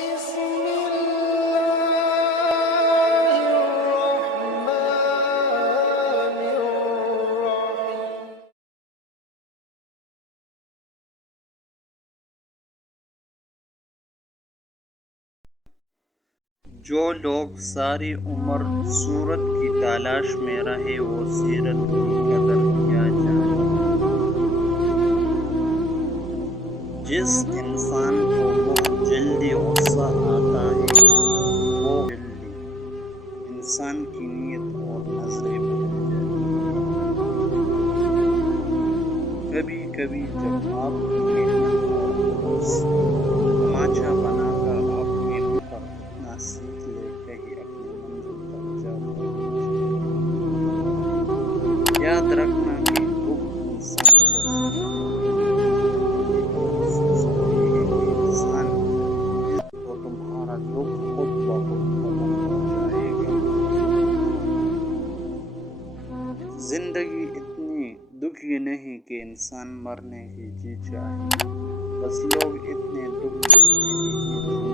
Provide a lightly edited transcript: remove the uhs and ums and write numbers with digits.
بسم الله الرحمن الرحيم. جو لوگ ساری عمر صورت کی تلاش میں رہے وہ سیرت کی قدر کیا جائے۔ جس انسان کو بہت جلدی غصہ آتا ہے وہ جلدی انسان کی نیت اور نظریں بدل جاتی ہیں۔ کبھی کبھی جب آپ کی محنت اور خلوص تماچا بنا کر آپ کے پر اتنا سیکھ لے کہیں اپنی منزل تک جا پہنچے۔ یاد رکھنا کہ دکھ انسان کو سکھانے کے لیے یہ خصوص ہوتی ہے کہ انسان تو تمہارا دکھ خود بخود ختم ہو جائے گا۔ زندگی اتنی دکھی نہیں کہ انسان مرنے کی جی چاہے، بس لوگ اتنے دکھ دیتے ہیں کہ